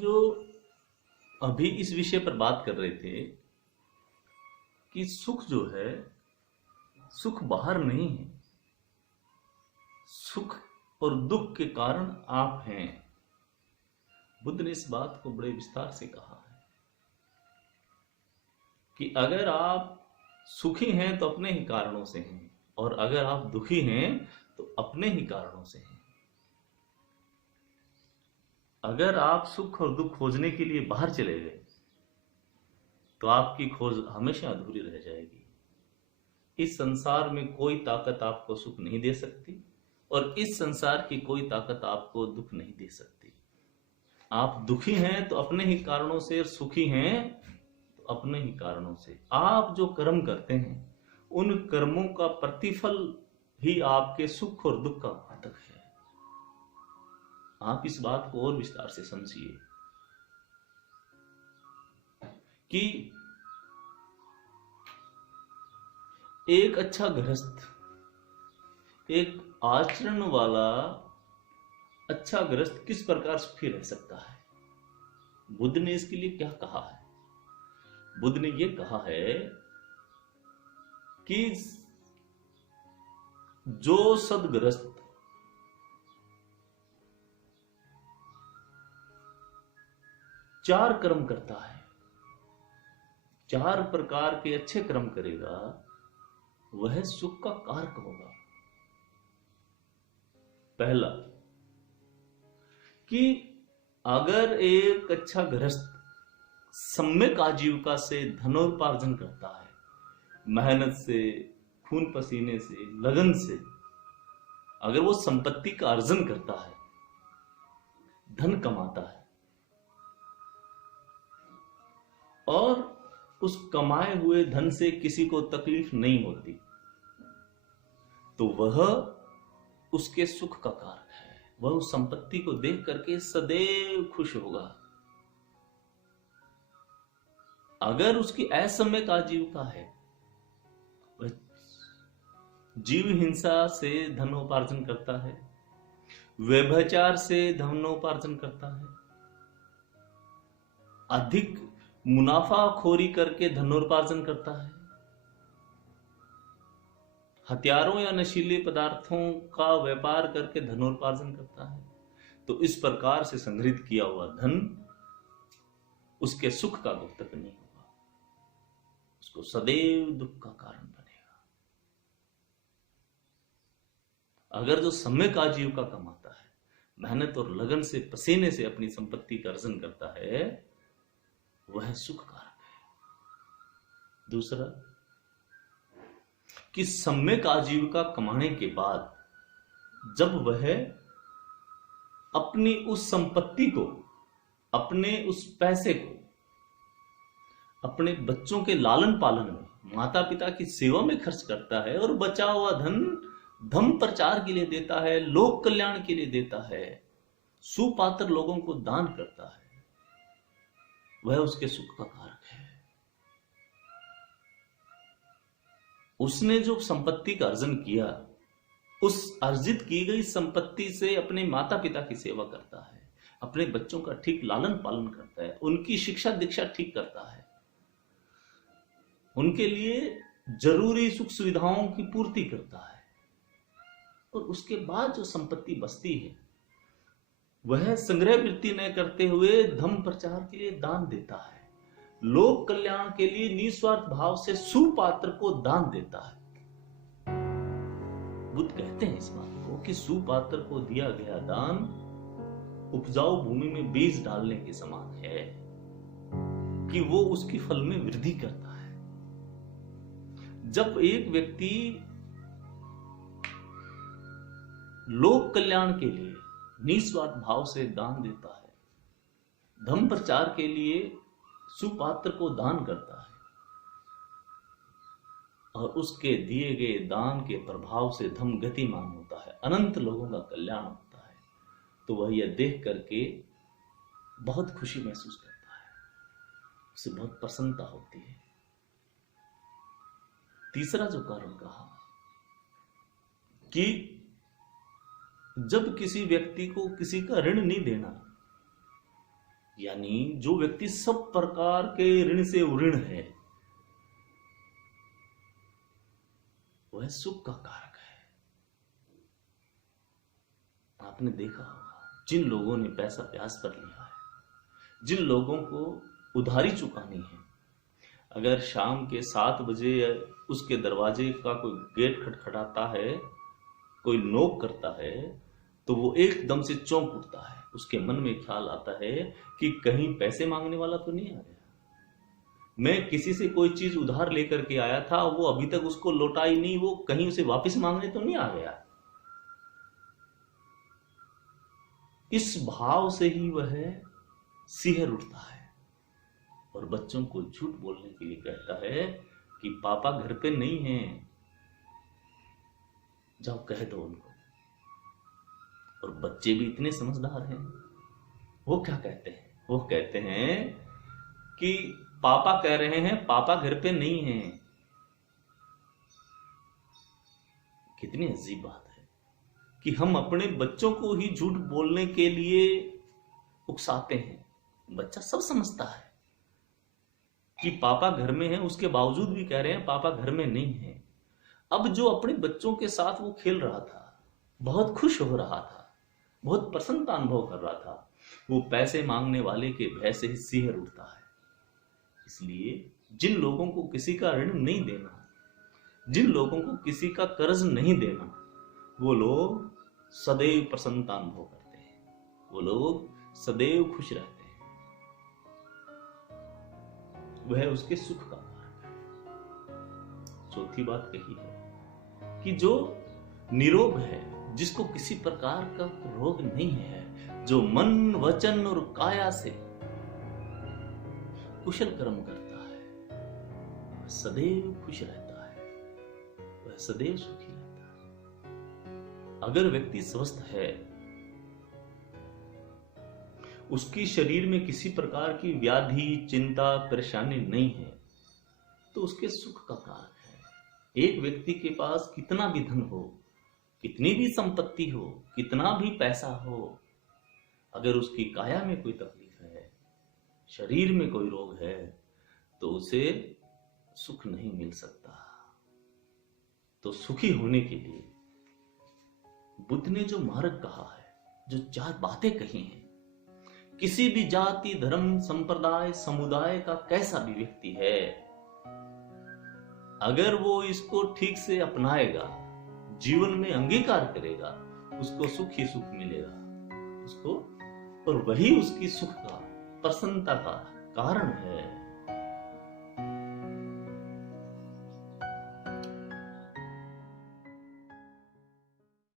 जो अभी इस विषय पर बात कर रहे थे कि सुख जो है, सुख बाहर नहीं है, सुख और दुख के कारण आप हैं। बुद्ध ने इस बात को बड़े विस्तार से कहा है कि अगर आप सुखी हैं तो अपने ही कारणों से हैं, और अगर आप दुखी हैं तो अपने ही कारणों से हैं। अगर आप सुख और दुख खोजने के लिए बाहर चले गए तो आपकी खोज हमेशा अधूरी रह जाएगी। इस संसार में कोई ताकत आपको सुख नहीं दे सकती, और इस संसार की कोई ताकत आपको दुख नहीं दे सकती। आप दुखी हैं तो अपने ही कारणों से, और सुखी हैं तो अपने ही कारणों से। आप जो कर्म करते हैं उन कर्मों का प्रतिफल ही आपके सुख और दुख का घातक है। आप इस बात को और विस्तार से समझिए कि एक अच्छा गृहस्थ, एक आचरण वाला अच्छा गृहस्थ किस प्रकार सुखी रह सकता है। बुद्ध ने इसके लिए क्या कहा है? बुद्ध ने यह कहा है कि जो सदगृहस्थ चार कर्म करता है, चार प्रकार के अच्छे कर्म करेगा, वह सुख का कारक होगा। पहला कि अगर एक अच्छा गृहस्थ सम्यक आजीविका से धनोपार्जन करता है, मेहनत से, खून पसीने से, लगन से, अगर वो संपत्ति का अर्जन करता है, धन कमाता है, और उस कमाए हुए धन से किसी को तकलीफ नहीं होती, तो वह उसके सुख का कारक है। वह उस संपत्ति को देख करके सदैव खुश होगा। अगर उसकी असम्यक आजीविका है, वह जीव हिंसा से धनोपार्जन करता है, व्यभिचार से धनोपार्जन करता है, अधिक मुनाफाखोरी करके धनोपार्जन करता है, हथियारों या नशीले पदार्थों का व्यापार करके धनोपार्जन करता है, तो इस प्रकार से संग्रहित किया हुआ धन उसके सुख का द्योतक नहीं होगा, उसको सदैव दुख का कारण बनेगा। अगर जो सम्यक आजीविका कमाता है, मेहनत और लगन से, पसीने से अपनी संपत्ति का अर्जन करता है, वह सुख कारक है। दूसरा कि सम्यक आजीविका कमाने के बाद जब वह अपनी उस संपत्ति को, अपने उस पैसे को अपने बच्चों के लालन पालन में, माता पिता की सेवा में खर्च करता है, और बचा हुआ धन धर्म प्रचार के लिए देता है, लोक कल्याण के लिए देता है, सुपात्र लोगों को दान करता है, वह उसके सुख का कारक है। उसने जो संपत्ति का अर्जन किया, उस अर्जित की गई संपत्ति से अपने माता पिता की सेवा करता है, अपने बच्चों का ठीक लालन पालन करता है, उनकी शिक्षा दीक्षा ठीक करता है, उनके लिए जरूरी सुख सुविधाओं की पूर्ति करता है, और उसके बाद जो संपत्ति बचती है वह संग्रह वृत्ति न करते हुए धर्म प्रचार के लिए दान देता है, लोक कल्याण के लिए निस्वार्थ भाव से सुपात्र को दान देता है। बुद्ध कहते हैं इस बात को कि सुपात्र को दिया गया दान उपजाऊ भूमि में बीज डालने के समान है, कि वो उसकी फल में वृद्धि करता है। जब एक व्यक्ति लोक कल्याण के लिए निस्वार्थ भाव से दान देता है, धर्म प्रचार के लिए सुपात्र को दान करता है, और उसके दिए गए दान के प्रभाव से धर्म गतिमान होता है, अनंत लोगों का कल्याण होता है, तो वह यह देख करके बहुत खुशी महसूस करता है, उसे बहुत प्रसन्नता होती है। तीसरा जो कारण कहा कि जब किसी व्यक्ति को किसी का ऋण नहीं देना, यानी जो व्यक्ति सब प्रकार के ऋण से उऋण है, वह सुख का कारक है। आपने देखा होगा जिन लोगों ने पैसा ब्याज पर लिया है, जिन लोगों को उधारी चुकानी है, अगर शाम के 7 बजे उसके दरवाजे का कोई गेट खटखटाता है, कोई नॉक करता है, तो वो एकदम से चौंक उठता है। उसके मन में ख्याल आता है कि कहीं पैसे मांगने वाला तो नहीं आ गया, मैं किसी से कोई चीज उधार लेकर के आया था, वो अभी तक उसको लौटाई नहीं, वो कहीं उसे वापस मांगने तो नहीं आ गया। इस भाव से ही वह सिहर उठता है और बच्चों को झूठ बोलने के लिए कहता है कि पापा घर पे नहीं है, जाओ कह दो उनको। और बच्चे भी इतने समझदार हैं, वो क्या कहते हैं? वो कहते हैं कि पापा कह रहे हैं पापा घर पे नहीं है। कितनी अजीब बात है कि हम अपने बच्चों को ही झूठ बोलने के लिए उकसाते हैं। बच्चा सब समझता है कि पापा घर में है, उसके बावजूद भी कह रहे हैं पापा घर में नहीं है। अब जो अपने बच्चों के साथ वो खेल रहा था, बहुत खुश हो रहा था, बहुत प्रसन्नता अनुभव कर रहा था, वो पैसे मांगने वाले के भय से ही सिहर उठता है। इसलिए जिन लोगों को किसी का ऋण नहीं देना, जिन लोगों को किसी का कर्ज नहीं देना, वो लोग सदैव प्रसन्नता अनुभव करते हैं, वो लोग सदैव खुश रहते हैं। वह उसके सुख का कारक है। चौथी बात कही है कि जो निरोग है, जिसको किसी प्रकार का रोग नहीं है, जो मन वचन और काया से कुशल कर्म करता है, वह सदैव खुश रहता है, वह सदैव सुखी रहता है। अगर व्यक्ति स्वस्थ है, उसकी शरीर में किसी प्रकार की व्याधि, चिंता, परेशानी नहीं है, तो उसके सुख का कारक है। एक व्यक्ति के पास कितना भी धन हो, कितनी भी संपत्ति हो, कितना भी पैसा हो, अगर उसकी काया में कोई तकलीफ है, शरीर में कोई रोग है, तो उसे सुख नहीं मिल सकता। तो सुखी होने के लिए बुद्ध ने जो मार्ग कहा है, जो 4 बातें कही हैं, किसी भी जाति, धर्म, संप्रदाय, समुदाय का कैसा भी व्यक्ति है, अगर वो इसको ठीक से अपनाएगा, जीवन में अंगीकार करेगा, उसको सुख ही सुख मिलेगा उसको, और वही उसकी सुख का, प्रसन्नता का कारण है।